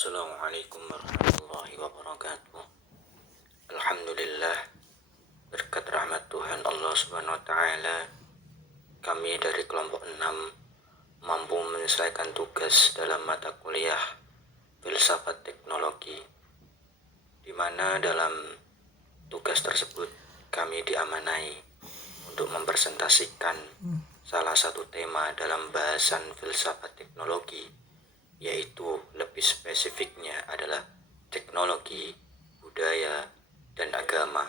Assalamualaikum warahmatullahi wabarakatuh. Alhamdulillah, berkat rahmat Tuhan Allah Subhanahu wa taala, kami dari kelompok 6 mampu menyelesaikan tugas dalam mata kuliah filsafat teknologi, di mana dalam tugas tersebut kami diamanai untuk mempresentasikan salah satu tema dalam bahasan filsafat teknologi, yaitu lebih spesifiknya adalah teknologi, budaya, dan agama,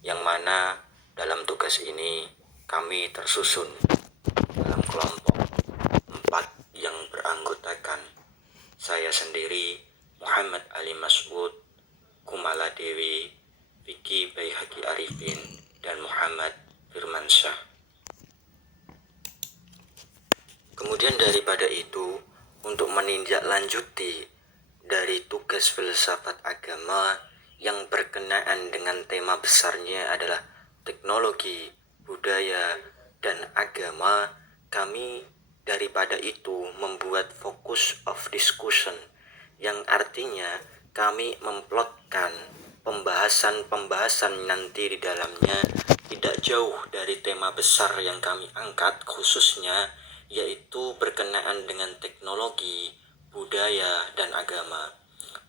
yang mana dalam tugas ini kami tersusun dalam kelompok 4 yang beranggotakan saya sendiri, Muhammad Ali Mas'ud, Kumala Dewi, Vicky Baihaqi Arifin, dan Muhammad Firmansyah. Kemudian daripada itu, untuk menindaklanjuti dari tugas filsafat agama yang berkenaan dengan tema besarnya adalah teknologi, budaya, dan agama, kami daripada itu membuat focus of discussion, yang artinya kami memplotkan pembahasan nanti di dalamnya tidak jauh dari tema besar yang kami angkat, khususnya yaitu berkenaan dengan teknologi, budaya, dan agama.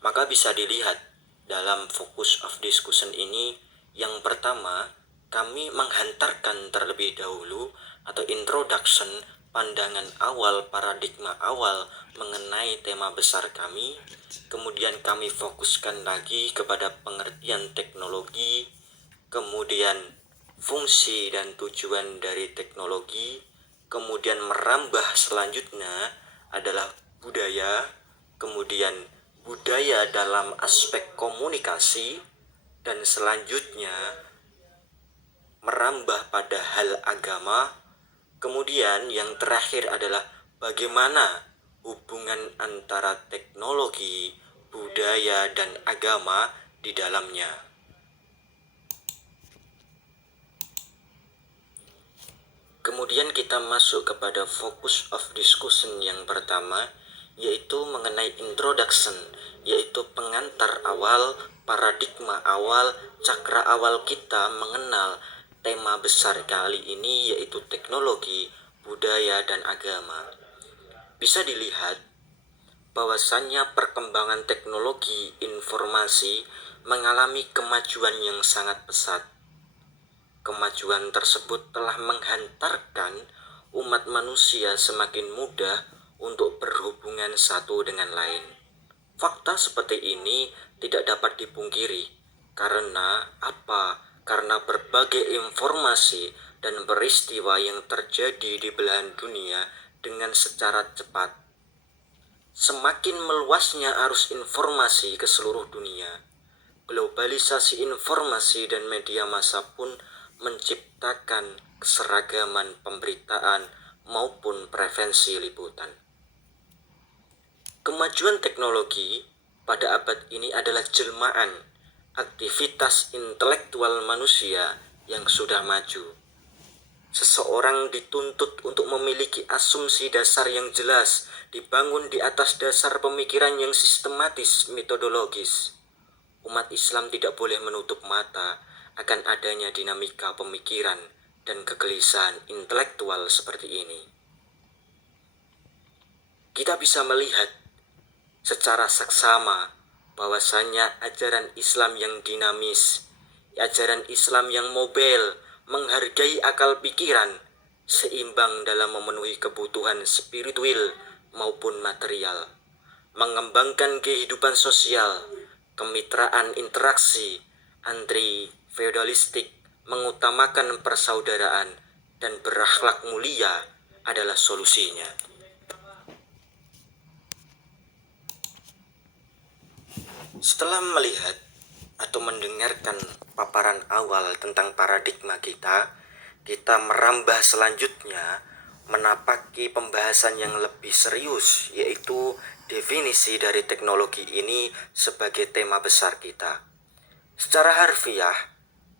Maka bisa dilihat dalam focus of discussion ini, yang pertama kami menghantarkan terlebih dahulu atau introduction, pandangan awal, paradigma awal mengenai tema besar kami. Kemudian kami fokuskan lagi kepada pengertian teknologi, kemudian fungsi dan tujuan dari teknologi, kemudian merambah selanjutnya adalah budaya, kemudian budaya dalam aspek komunikasi, dan selanjutnya merambah pada hal agama. Kemudian yang terakhir adalah bagaimana hubungan antara teknologi, budaya, dan agama di dalamnya. Kemudian kita masuk kepada focus of discussion yang pertama, yaitu mengenai introduction, yaitu pengantar awal, paradigma awal, cakra awal kita mengenal tema besar kali ini, yaitu teknologi, budaya, dan agama. Bisa dilihat bahwasannya perkembangan teknologi informasi mengalami kemajuan yang sangat pesat. Kemajuan tersebut telah menghantarkan umat manusia semakin mudah untuk berhubungan satu dengan lain. Fakta seperti ini tidak dapat dipungkiri. Karena apa? Karena berbagai informasi dan peristiwa yang terjadi di belahan dunia dengan secara cepat. Semakin meluasnya arus informasi ke seluruh dunia, globalisasi informasi dan media massa pun menciptakan keseragaman pemberitaan maupun preferensi liputan. Kemajuan teknologi pada abad ini adalah jelmaan aktivitas intelektual manusia yang sudah maju. Seseorang dituntut untuk memiliki asumsi dasar yang jelas, dibangun di atas dasar pemikiran yang sistematis, metodologis. Umat Islam tidak boleh menutup mata akan adanya dinamika pemikiran dan kegelisahan intelektual seperti ini. Kita bisa melihat secara saksama bahwasannya ajaran Islam yang dinamis, ajaran Islam yang mobil, menghargai akal pikiran, seimbang dalam memenuhi kebutuhan spiritual maupun material, mengembangkan kehidupan sosial, kemitraan interaksi, anti-feudalistik, mengutamakan persaudaraan, dan berakhlak mulia adalah solusinya. Setelah melihat atau mendengarkan paparan awal tentang paradigma kita merambah selanjutnya menapaki pembahasan yang lebih serius, yaitu definisi dari teknologi ini sebagai tema besar kita. Secara harfiah,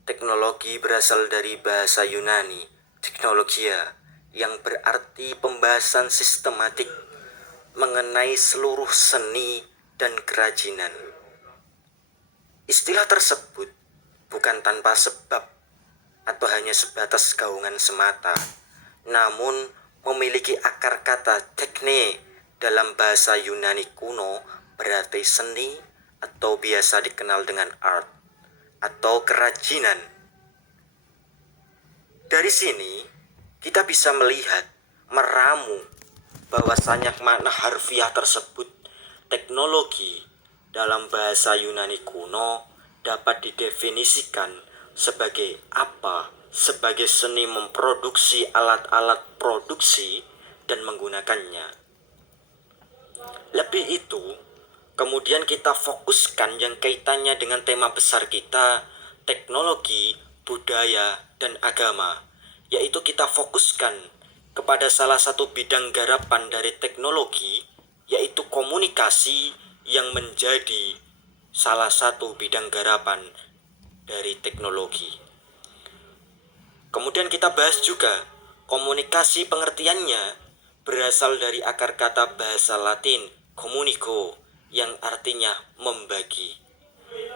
teknologi berasal dari bahasa Yunani, teknologia, yang berarti pembahasan sistematik mengenai seluruh seni dan kerajinan. Istilah tersebut bukan tanpa sebab atau hanya sebatas gaungan semata, namun memiliki akar kata tekne dalam bahasa Yunani kuno berarti seni atau biasa dikenal dengan art atau kerajinan. Dari sini kita bisa melihat, meramu bahwasanya makna harfiah tersebut, teknologi dalam bahasa Yunani kuno dapat didefinisikan sebagai apa? Sebagai seni memproduksi alat-alat produksi dan menggunakannya. Lebih itu, kemudian kita fokuskan yang kaitannya dengan tema besar kita, teknologi, budaya, dan agama, yaitu kita fokuskan kepada salah satu bidang garapan dari teknologi, yaitu komunikasi yang menjadi salah satu bidang garapan dari teknologi. Kemudian kita bahas juga komunikasi, pengertiannya berasal dari akar kata bahasa Latin communico yang artinya membagi.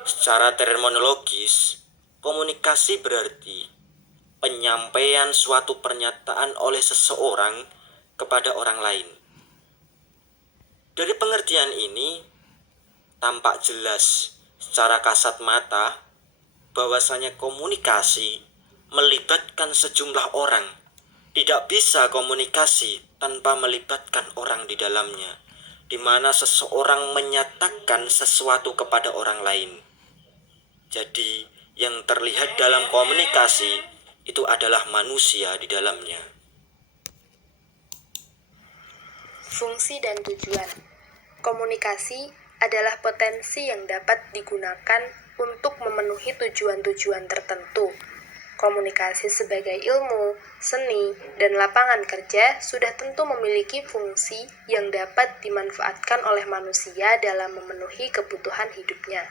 Secara terminologis, komunikasi berarti penyampaian suatu pernyataan oleh seseorang kepada orang lain. Dari pengertian ini tampak jelas secara kasat mata bahwasanya komunikasi melibatkan sejumlah orang. Tidak bisa komunikasi tanpa melibatkan orang di dalamnya, di mana seseorang menyatakan sesuatu kepada orang lain. Jadi, yang terlihat dalam komunikasi itu adalah manusia di dalamnya. Fungsi dan tujuan. Komunikasi adalah potensi yang dapat digunakan untuk memenuhi tujuan-tujuan tertentu. Komunikasi sebagai ilmu, seni, dan lapangan kerja sudah tentu memiliki fungsi yang dapat dimanfaatkan oleh manusia dalam memenuhi kebutuhan hidupnya.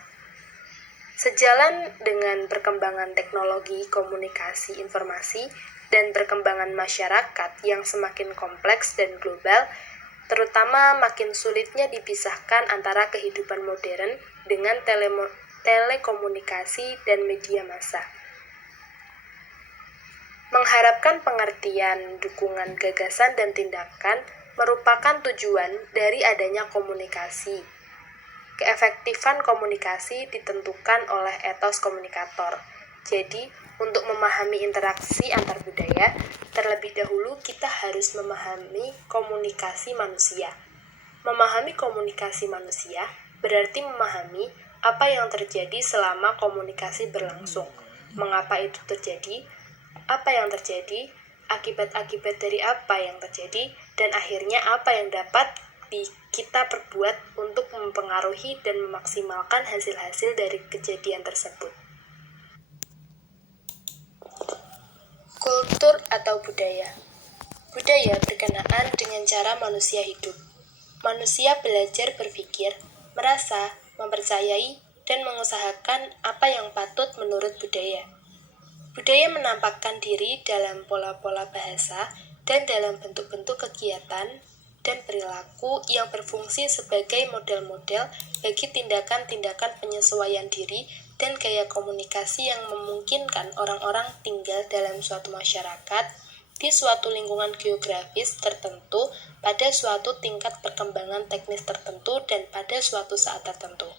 Sejalan dengan perkembangan teknologi komunikasi informasi dan perkembangan masyarakat yang semakin kompleks dan global, terutama makin sulitnya dipisahkan antara kehidupan modern dengan telekomunikasi dan media massa. Mengharapkan pengertian, dukungan, gagasan, dan tindakan merupakan tujuan dari adanya komunikasi. Keefektifan komunikasi ditentukan oleh etos komunikator. Jadi, untuk memahami interaksi antar budaya, terlebih dahulu kita harus memahami komunikasi manusia. Memahami komunikasi manusia berarti memahami apa yang terjadi selama komunikasi berlangsung, mengapa itu terjadi, apa yang terjadi, akibat-akibat dari apa yang terjadi, dan akhirnya apa yang dapat kita perbuat untuk mempengaruhi dan memaksimalkan hasil-hasil dari kejadian tersebut. Kultur atau budaya. Budaya berkenaan dengan cara manusia hidup. Manusia belajar berpikir, merasa, mempercayai, dan mengusahakan apa yang patut menurut budaya. Budaya menampakkan diri dalam pola-pola bahasa dan dalam bentuk-bentuk kegiatan dan perilaku yang berfungsi sebagai model-model bagi tindakan-tindakan penyesuaian diri dan gaya komunikasi yang memungkinkan orang-orang tinggal dalam suatu masyarakat di suatu lingkungan geografis tertentu pada suatu tingkat perkembangan teknis tertentu dan pada suatu saat tertentu.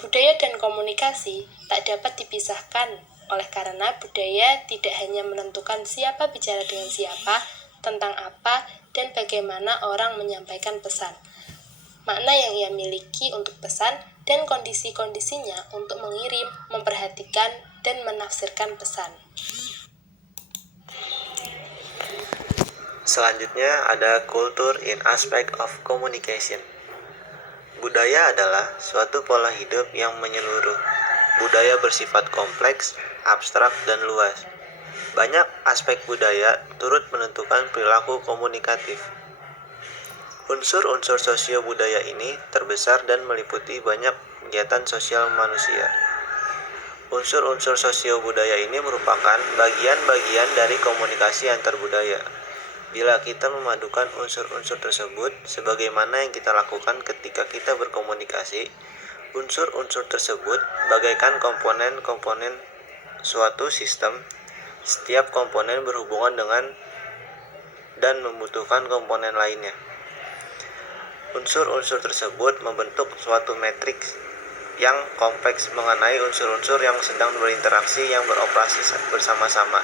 Budaya dan komunikasi tak dapat dipisahkan oleh karena budaya tidak hanya menentukan siapa bicara dengan siapa, tentang apa, dan bagaimana orang menyampaikan pesan, makna yang ia miliki untuk pesan, dan kondisi-kondisinya untuk mengirim, memperhatikan, dan menafsirkan pesan. Selanjutnya ada culture in aspect of communication. Budaya adalah suatu pola hidup yang menyeluruh. Budaya bersifat kompleks, abstrak, dan luas. Banyak aspek budaya turut menentukan perilaku komunikatif. Unsur-unsur sosio-budaya ini terbesar dan meliputi banyak kegiatan sosial manusia. Unsur-unsur sosio-budaya ini merupakan bagian-bagian dari komunikasi antar budaya. bila kita memadukan unsur-unsur tersebut sebagaimana yang kita lakukan ketika kita berkomunikasi. Unsur-unsur tersebut bagaikan komponen-komponen suatu sistem. Setiap komponen berhubungan dengan dan membutuhkan komponen lainnya. Unsur-unsur tersebut membentuk suatu matriks yang kompleks mengenai unsur-unsur yang sedang berinteraksi yang beroperasi bersama-sama,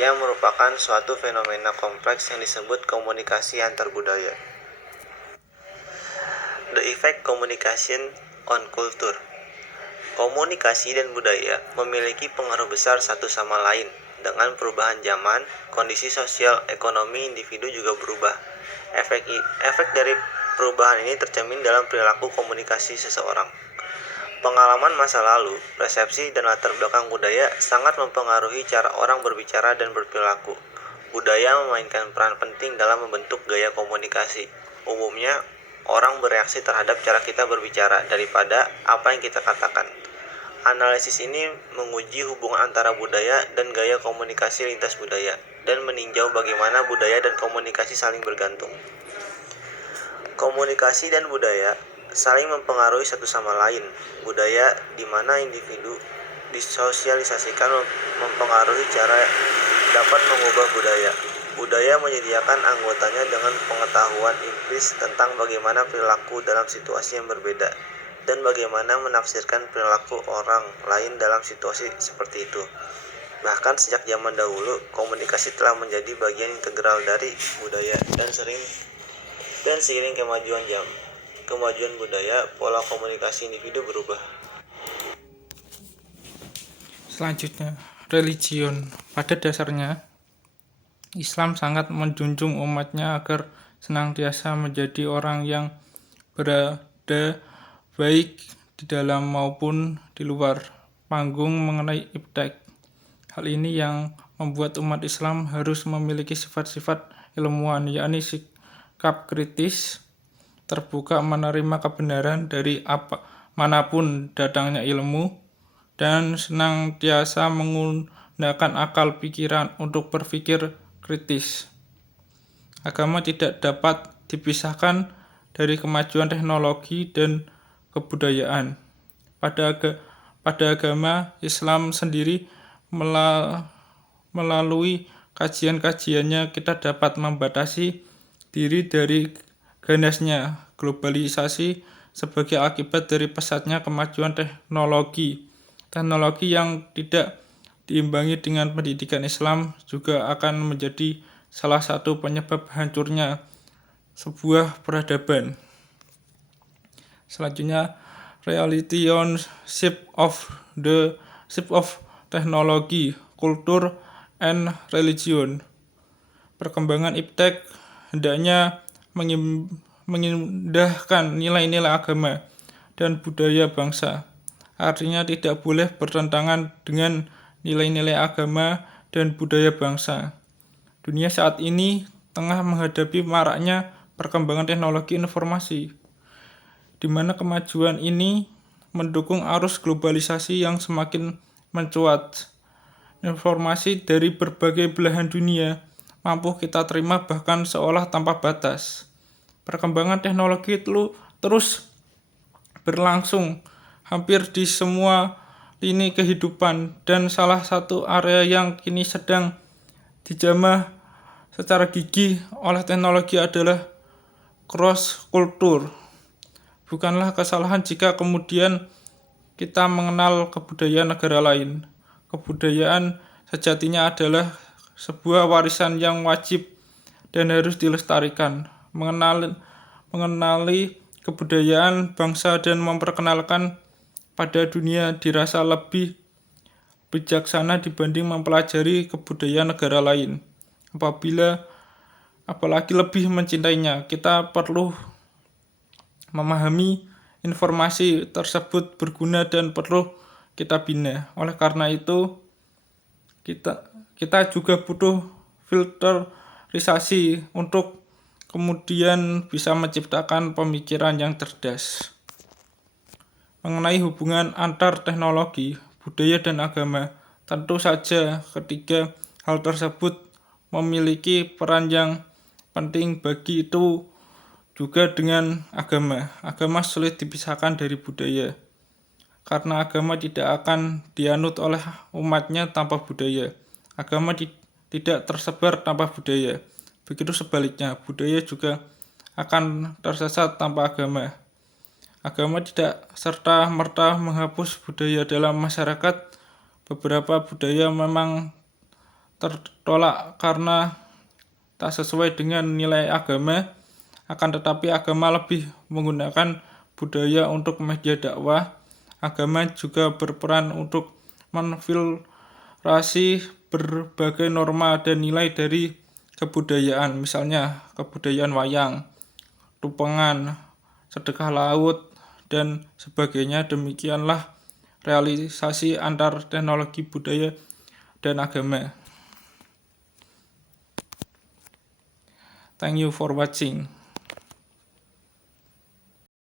yang merupakan suatu fenomena kompleks yang disebut komunikasi antar budaya. The effect communication on culture. Komunikasi dan budaya memiliki pengaruh besar satu sama lain. Dengan perubahan zaman, kondisi sosial ekonomi individu juga berubah. Efek dari perubahan ini tercermin dalam perilaku komunikasi seseorang. Pengalaman masa lalu, persepsi dan latar belakang budaya sangat mempengaruhi cara orang berbicara dan berperilaku. Budaya memainkan peran penting dalam membentuk gaya komunikasi. Umumnya, orang bereaksi terhadap cara kita berbicara daripada apa yang kita katakan. Analisis ini menguji hubungan antara budaya dan gaya komunikasi lintas budaya dan meninjau bagaimana budaya dan komunikasi saling bergantung. Komunikasi dan budaya saling mempengaruhi satu sama lain. Budaya di mana individu disosialisasikan mempengaruhi cara dapat mengubah budaya. Budaya menyediakan anggotanya dengan pengetahuan empiris tentang bagaimana perilaku dalam situasi yang berbeda dan bagaimana menafsirkan perilaku orang lain dalam situasi seperti itu. Bahkan sejak zaman dahulu, komunikasi telah menjadi bagian integral dari budaya dan seiring kemajuan budaya, pola komunikasi individu berubah. Selanjutnya, religion. Pada dasarnya, Islam sangat menjunjung umatnya agar senantiasa menjadi orang yang berada baik di dalam maupun di luar panggung mengenai iptek. Hal ini yang membuat umat Islam harus memiliki sifat-sifat ilmuwan, yakni sikap kritis, terbuka menerima kebenaran dari manapun datangnya ilmu, dan senantiasa menggunakan akal pikiran untuk berpikir kritis. Agama tidak dapat dipisahkan dari kemajuan teknologi dan kebudayaan. Pada agama Islam sendiri, melalui kajian-kajiannya kita dapat membatasi diri dari ganasnya globalisasi sebagai akibat dari pesatnya kemajuan teknologi. Teknologi yang tidak diimbangi dengan pendidikan Islam juga akan menjadi salah satu penyebab hancurnya sebuah peradaban. Selanjutnya, reality on shift of technology, culture, and religion. Perkembangan iptek hendaknya mengindahkan nilai-nilai agama dan budaya bangsa. Artinya tidak boleh bertentangan dengan nilai-nilai agama dan budaya bangsa. Dunia saat ini tengah menghadapi maraknya perkembangan teknologi informasi, di mana kemajuan ini mendukung arus globalisasi yang semakin mencuat. Informasi dari berbagai belahan dunia mampu kita terima bahkan seolah tanpa batas. Perkembangan teknologi terus berlangsung hampir di semua lini kehidupan, dan salah satu area yang kini sedang dijamah secara gigih oleh teknologi adalah cross culture. Bukanlah kesalahan jika kemudian kita mengenal kebudayaan negara lain. Kebudayaan sejatinya adalah sebuah warisan yang wajib dan harus dilestarikan. Mengenali kebudayaan bangsa dan memperkenalkan pada dunia dirasa lebih bijaksana dibanding mempelajari kebudayaan negara lain. Apalagi lebih mencintainya, kita perlu memahami informasi tersebut berguna dan perlu kita bina. Oleh karena itu, kita juga butuh filterisasi untuk kemudian bisa menciptakan pemikiran yang cerdas. Mengenai hubungan antar teknologi, budaya, dan agama, tentu saja ketiga hal tersebut memiliki peran yang penting bagi itu juga dengan agama. Agama sulit dipisahkan dari budaya, karena agama tidak akan dianut oleh umatnya tanpa budaya. Agama tidak tersebar tanpa budaya. Begitu sebaliknya, budaya juga akan tersesat tanpa agama. Agama tidak serta-merta menghapus budaya dalam masyarakat. Beberapa budaya memang tertolak karena tak sesuai dengan nilai agama, akan tetapi agama lebih menggunakan budaya untuk media dakwah. Agama juga berperan untuk menfiltrasi berbagai norma dan nilai dari kebudayaan, misalnya kebudayaan wayang, tupengan, sedekah laut, dan sebagainya. Demikianlah realisasi antar teknologi budaya dan agama. Thank you for watching.